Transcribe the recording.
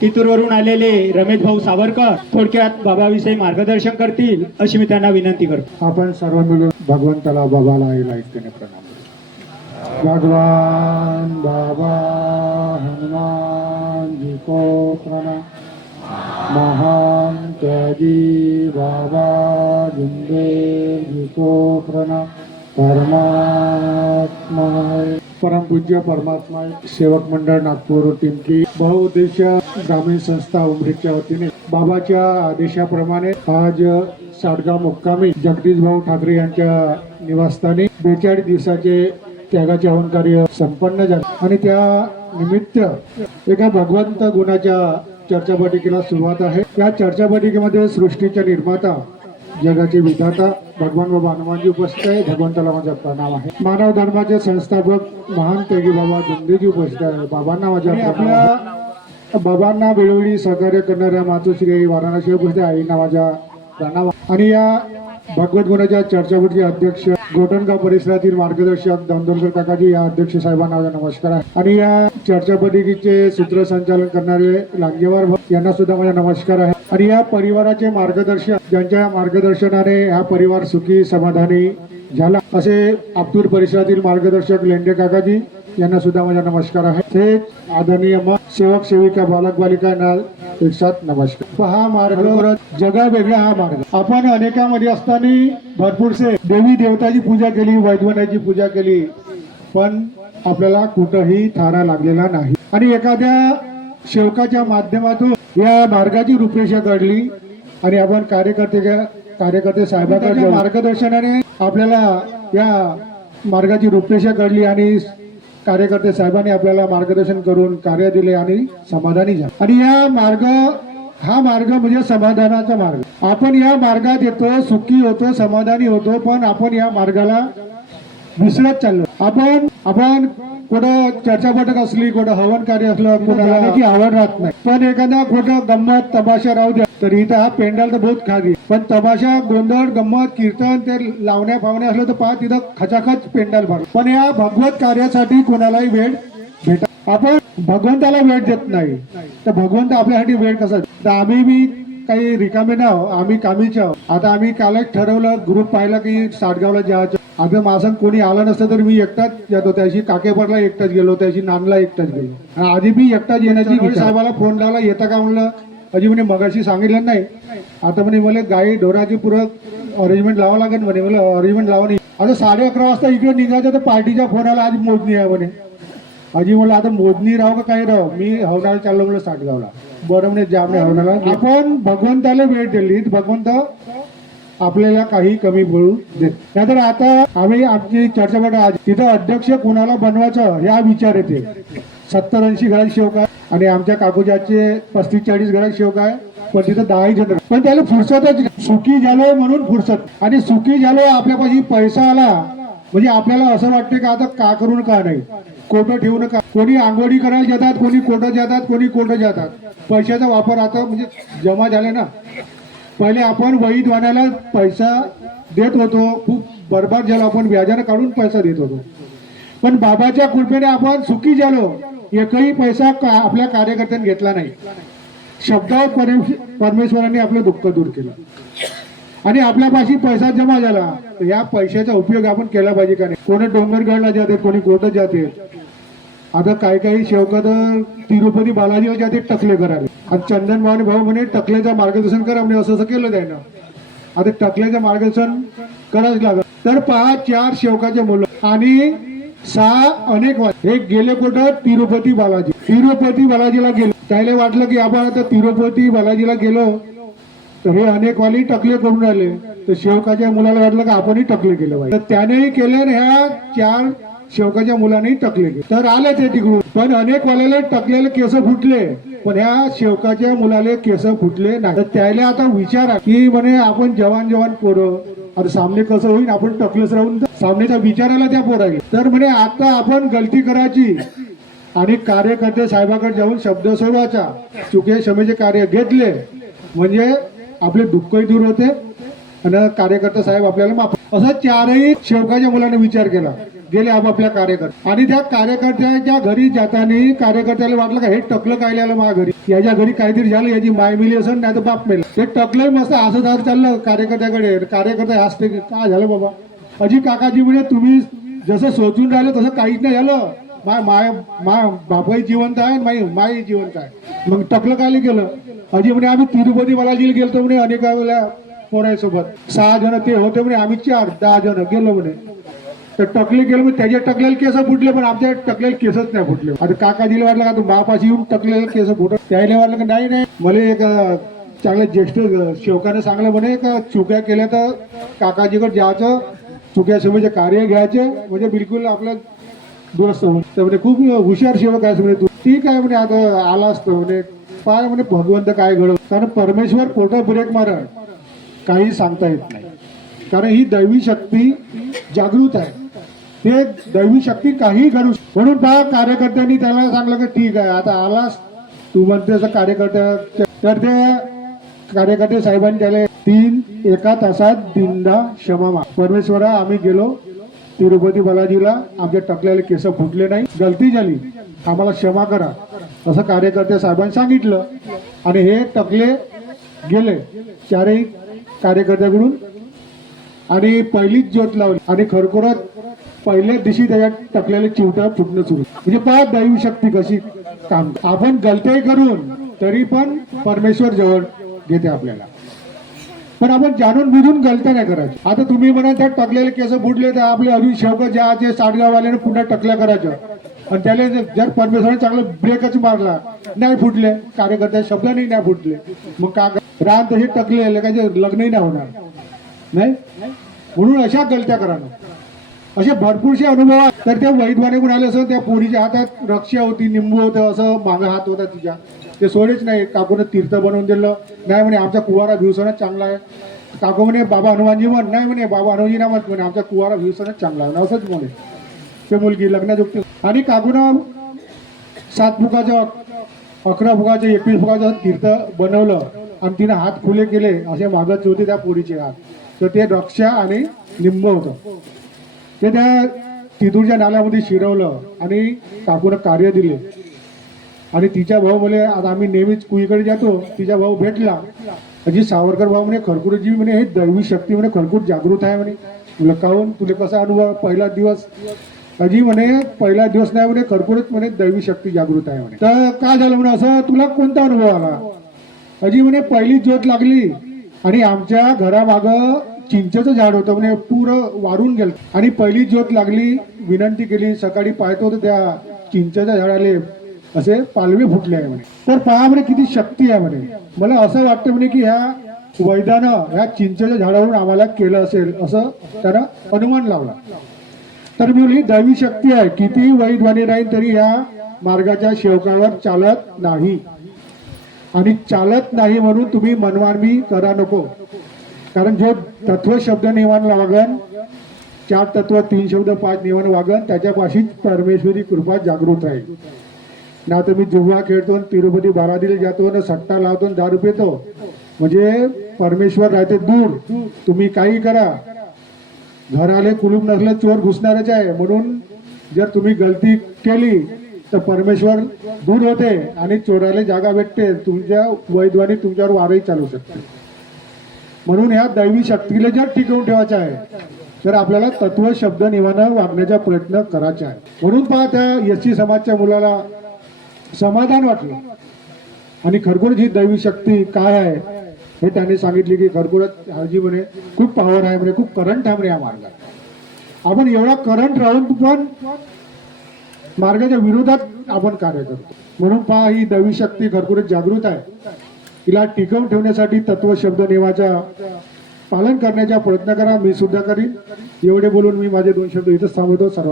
चितूरवरून आलेले रमेश भाऊ सावरकर थोडक्यात बाबाविषयी मार्गदर्शन करतील अशी मी त्यांना विनंती करतो. आपण सर्व मिळून भगवंताला बाबाला ऐकतेने प्रणाम. भगवान बाबा हनुमान जी को प्रणाम. महान त्यागी बाबा जिंदेव जी को प्रणाम. परमात्मा परमपूज्य परमात्मा सेवक मंडळ नागपूर टिमकी बहुउद्देशीय ग्रामीण संस्था उमरीच्या वतीने बाबाच्या आदेशाप्रमाणे आज साडगाव मुक्कामी जगदीश भाऊ ठाकरे यांच्या निवासस्थानी बेचाळीस दिवसाचे त्यागाचे हवन कार्य संपन्न झाले. आणि त्या निमित्त एका भगवंत गुणाच्या चर्चापटिकेला सुरुवात आहे. त्या चर्चापटिकेमध्ये सृष्टीच्या निर्माता जगाचे विधाता भगवान बाबा हनुमानजी उपस्थित आहे भगवंताला माझा प्रणाम आहे मानव धर्माचे संस्थापक महान त्यागी बाबा गुंदेजी उपस्थित आहे बाबांना माझ्या आहे. बाबांना वेळोवेळी सहकार्य करणाऱ्या मातोश्री वाराणसी उपस्थित आईंना माझ्या प्रणाम. आणि या भगवत गुणाच्या चर्चापटीचे अध्यक्ष गोटनगाव परिसरातील मार्गदर्शक दंदोलकर काकाजी या अध्यक्ष साहेबांना नमस्कार आहे. आणि या चर्चापटिकेचे सूत्रसंचालन करणारे लांगेवार यांना सुद्धा माझा नमस्कार आहे. आणि या परिवाराचे मार्गदर्शक ज्यांच्या मार्गदर्शनाने हा परिवार सुखी समाधानी झाला असे आपतूर परिसरातील मार्गदर्शक लेंडे काकाजी यांना सुद्धा माझा नमस्कार आहे. ते आदरणीय सेवक सेविका बालक बालिका यांना एक साथ नमस्कार. हा मार्ग जगा वेगळा हा मार्ग. आपण अनेकामध्ये असताना भरपूरसे देवी देवताची पूजा केली वैद्यवनाची पूजा केली पण आपल्याला कुठंही थारा लागलेला नाही. आणि एखाद्या सेवकाच्या माध्यमातून या मार्गाची रूपरेषा काढली आणि आपण कार्यकर्ते कार्यकर्ते साहेबांच्या मार्गदर्शनाने आपल्याला या मार्गाची रूपरेषा काढली आणि कार्यकर्ते साहेबांनी आपल्याला मार्गदर्शन करून कार्य दिले आणि समाधानी झाले. आणि या मार्ग हा मार्ग म्हणजे समाधानाचा मार्ग. आपण या मार्गात येतो सुखी होतो समाधानी होतो पण आपण या मार्गाला विसरत चाललो. आपण आपण कुठं चर्चापटक असली कुठं हवन कार्य असलं कुठं गाण्याची आवड राहत नाही. पण एखादा कुठं गंमत तमाशा राहू द्या. तर इथं हा पेंडाल तर बहुत खादी पण तमाशा गोंधळ गंमत कीर्तन ते लावण्या फावण्या असलं तर पहा तिथं खचाखच पेंडाल भर. पण या भगवत कार्यासाठी कोणालाही वेळ भेटा आपण भगवंताला वेळ देत नाही. तर भगवंत आपल्यासाठी वेळ कसा? तर आम्ही बी काही रिकामे ना आम्ही कामीचे आहो आता आम्ही कालच ठरवलं ग्रुप पाहिला की साडगावला जायचं. आता माझं कोणी आलं नसतं तर मी एकटाच येतो. त्याशी काकेपरला एकटाच गेलो त्याशी नांदला एकटाच गेलो. आधी मी एकटाच येण्याची साहेबाला फोन लावला येतं का म्हणलं? अजी म्हणे मगाशी सांगितलं नाही. आता म्हणे मला गाई ढोराची पुरं अरेंजमेंट लावा लागेल म्हणे. मला अरेंजमेंट लावा नाही. आता साडे अकरा वाजता इकडे निघायचं तर पार्टीच्या फोन आला आज मोजणी आहे म्हणे. अजी म्हणलं आता मोजणी राव का काय राव मी हवनाला चाललो म्हणलं साठगावला. बरं म्हणे जा म्हणे हवनाला आपण भगवंताला वेळ दिली. भगवंत आपल्याला काही कमी बोलू देत. नाहीतर आता आम्ही आमची चर्चा आज तिथं अध्यक्ष कोणाला बनवायचं या विचार येते. सत्तर ऐंशी घरात शेवक आहे आणि आमच्या काकूजाचे पस्तीस चाळीस घरात शेवक आहे. पण तिथं दहाही जण पण त्याला फुरसतच सुखी झालो म्हणून फुरसत. आणि सुखी झालो आपल्यापाशी पैसा आला. म्हणजे आपल्याला असं वाटतं का आता का करून का नाही? कोटं ठेवू नका. कोणी आंघोळी करायला जातात कोणी कोटं जातात कोणी कोटं जातात. पैशाचा वापर आता म्हणजे जमा झाले ना. पहिले आपण वहीत वाण्याला पैसा देत होतो. खूप बरबाद झालो. आपण व्याजानं काढून पैसा देत होतो. पण बाबाच्या कृपेने आपण सुखी झालो. एकही पैसा का- आपल्या कार्यकर्त्यांनी घेतला नाही. शब्दावर परमेश्वरांनी आपलं दुःख दूर केलं. आणि आपल्यापाशी पैसा जमा झाला. या पैशाचा उपयोग आपण केला पाहिजे का नाही? कोणी डोंगरगडला जाते कोणी कोटत जाते. आता काही काही शेवक तर तिरुपती बालाजीला जाते टकले करायला. आणि चंदन भावने भाऊ म्हणे टकल्याचं मार्गदर्शन करा म्हणे असं असं केलं त्यानं. आता टकल्याचं मार्गदर्शन करावंच लागलं. तर पहा चार शेवकाचे मुलं आणि सहा अनेक हे गेले कुठं? तिरुपती बालाजी. तिरुपती बालाजीला गेलो. त्याला वाटलं की आपण आता तिरुपती बालाजीला गेलो तर हे अनेक वाली टकले करून राहिले. तर शेवकाच्या मुलाला वाटलं की आपणही टकले केलं पाहिजे. तर त्यानेही केलं ह्या चार शेवकाच्या मुलांनी टकले तर आले ते तिकडून. पण अनेक वाल्याला टकलेले केस फुटले. पण ह्या शेवकाच्या मुलाले केस फुटले नाही. तर त्याला आता विचार की म्हणे आपण जवान जवान पोरं. आता सामने कसं होईल? आपण टकलेच राहून सामनेच्या विचाराला त्या पोराले तर म्हणे आता आपण गलती करायची. आणि कार्यकर्ते साहेबाकडे जाऊन शब्द सोडवायचा. चुके क्षमेचे कार्य घेतले. म्हणजे आपले दुःखही दूर होते. आणि कार्यकर्ता साहेब आपल्याला माफ असं चारही शेवकाच्या मुलाने विचार केला. गेले आपापल्या कार्यकर्ते. आणि त्या कार्यकर्त्याच्या घरी जाताना कार्यकर्त्याला वाटलं का हे टकलं काय आलं माझ्या घरी. याच्या घरी काहीतरी झालं याची माय मिली असेल नाही तर बाप मेल. ते टकलं मस्त असं झालं चाललं कार्यकर्त्याकडे. कार्यकर्ते हसते काय झालं बाबा? अजी काकाजी म्हणे तुम्ही जसं सोचून राहिलं तसं काहीच नाही झालं. माय माय माय बापाही जिवंत आहे माई माय जिवंत आहे. मग टकलं काय केलं. अजी म्हणे आम्ही तिरुपती बालाजीला गेलतो म्हणे अनेक वेळेला पोरासोबत सहा जण ते होते म्हणे आम्ही चार दहा जण गेलो म्हणे. तर टकले गेलो म्हणजे त्याच्या टकलेले केस फुटले पण आमच्या टकलेले केसच नाही फुटले. आता काकाजीला वाटलं का तू बापाशी येऊन टकलेले केस फुट त्याला वाटलं का नाही नाही. मला एक चांगलं ज्येष्ठ शेवकाने सांगलं म्हणे का चुक्या केल्या तर काकाजीकडे जायचं चुक्या सेवेचे कार्य घ्यायचे म्हणजे बिलकुल आपलं दुरुस्त होऊन. तर म्हणे खूप हुशार सेवक आहे म्हणे तू. ठीक आहे म्हणे आता आला असतो म्हणे. पाय म्हणे भगवंत काय घडव कारण परमेश्वर पोटं ब्रेक मारण काही सांगता येत नाही. कारण ही दैवी शक्ती जागृत आहे. ते दैवी शक्ती काही घडू शक- म्हणून पहा कार्यकर्त्यांनी त्याला सांगलं की ठीक आहे आता आलास. तू म्हणते असं कार्यकर्त्या तर ते कार्यकर्ते साहेबांनी त्याला तीन एका तासात दिंडा क्षमा परमेश्वरा आम्ही गेलो. तिरुपती बालाजीला आमच्या टकलेले केस फुटले नाही. गलती झाली. आम्हाला क्षमा करा. असं कार्यकर्ते साहेबांनी सांगितलं. आणि हे टकले गेले. चारही कार्यकर्त्याकडून. आणि पहिलीच ज्योत लावली. आणि खरोखरच पहिल्याच दिवशी त्याच्यात टाकलेले चिवटा फुटणं सुरू. म्हणजे पहा दैव शक्ती कशी काम आपण गलते करून तरी पण परमेश्वर जवळ घेते आपल्याला. पण आपण जाणून बुजून गलत्या नाही करायचं. आता तुम्ही म्हणा त्या टकलेले केस फुटले तर आपले अजून शेवक ज्या जे साडगाववाल्याने पुन्हा टकल्या करायचं आणि त्याला जर परमेश्वराने चांगलं ब्रेकच मारला नाही फुटले. कार्यकर्त्या शब्दाने नाही फुटले. मग का राम तसे टकले काय लग्नही नाही होणार. नाही? म्हणून अशा गलत्या करा ना असे भरपूरसे अनुभव आहेत. तर त्या वैद्वाने आले असं त्या पोरीच्या हातात रक्षा होती निंबू होतं असं मागं हात होता तिच्या. ते सोडेच नाही. काकूने तीर्थ बनवून दिलं. नाही म्हणे आमचा कुवारा भिवसणच चांगला आहे. काकू म्हणे बाबा हनुमानजी म्हण. नाही म्हणे बाबा हनुमानजी ना म्हणत म्हणे आमचा कुवारा भिवसणच चांगला आहे. असंच म्हणे. ते मुलगी लग्नाजोगते आणि काकूनं सात फुगाचं अकरा फुगाचं एकवीस फुगाचं तीर्थ बनवलं आणि तिनं हात खुले केले. असे मागत होते त्या पोरीचे हात. तर ते रक्षा आणि लिंब होतं. ते त्या तिथूरच्या नाल्यामध्ये शिरवलं आणि काकूनं कार्य दिले. आणि तिचा भाऊ म्हणे आता आम्ही नेहमीच कुईकडे जातो. तिचा भाऊ भेटला. अजी सावरकर भाऊ म्हणे खडकुरजी म्हणे हे दैवी शक्ती म्हणे खडकूर जागृत आहे म्हणे. तुला काहून? तुला कसा अनुभव पहिला दिवस. अजी म्हणे पहिला दिवस नाही म्हणे खडकुरच म्हणे दैवी शक्ती जागृत आहे म्हणे. तर काय झालं म्हणे असं तुला कोणता अनुभव आला? अजी म्हणे पहिली ज्योत लागली आणि आमच्या घरामागं चिंचेचं झाड होतं म्हणे पुरं वाढून गेलं. आणि पहिली ज्योत लागली विनंती केली सकाळी पाहतो त्या चिंचेच्या झाडाले असे पालवे फुटले आहे म्हणे. तर पहा म्हणे किती शक्ती आहे म्हणे. मला असं वाटतं म्हणे की ह्या वैदानं ह्या चिंचेच्या झाडावरून आम्हाला केलं असेल असं त्यानं अनुमान लावला. तर मी ही दैवी शक्ती आहे. किती वैद्वानी राहील तरी ह्या मार्गाच्या शेवकावर चालत नाही. आणि चालत नाही म्हणून तुम्ही मनमानवी करा नको. कारण जो तत्व शब्द निवान वागन चार तत्व तीन शब्द पाच निवान वागन त्याच्यापाशीच परमेश्वरी कृपा जागृत राहील. ना तर मी जिव्हा खेळतो आणि तिरुपती बारादीला जातो ना सट्टा लावतो दारू पितो. म्हणजे परमेश्वर राहते दूर. तुम्ही काही करा. घराले कुलूप नसलं चोर घुसणारच आहे. म्हणून जर तुम्ही गलती केली तर परमेश्वर दूर होते आणि चोराला जागा भेटते. तुमच्या वैद्वानी तुमच्यावर वारही चालू शकते. म्हणून ह्या दैवी शक्तीला जर टिकवून ठेवायचं आहे तर आपल्याला तत्व शब्द निवानं वागण्याचा प्रयत्न करायचा आहे. म्हणून पहा त्या एस सी समाजच्या मुलाला समाधान वाटलं. आणि खरखुरच ही दैवी शक्ती काय आहे हे त्याने सांगितले की खरखुरच हरजी म्हणे खूप पॉवर आहे म्हणे खूप करंट आहे म्हणे या मार्गात. आपण एवढा करंट राहून पण मार्गाच्या विरोधात आपण कार्य करतो. म्हणून पहा ही दैवी शक्ती खरखुरच जागृत आहे. तिला टिकवून ठेवण्यासाठी तत्व शब्द नियमाचा पालन करण्याचा प्रयत्न करा मी सुद्धा करीन. एवढे बोलून मी माझे दोन शब्द इथंच थांबवतो सर्वांना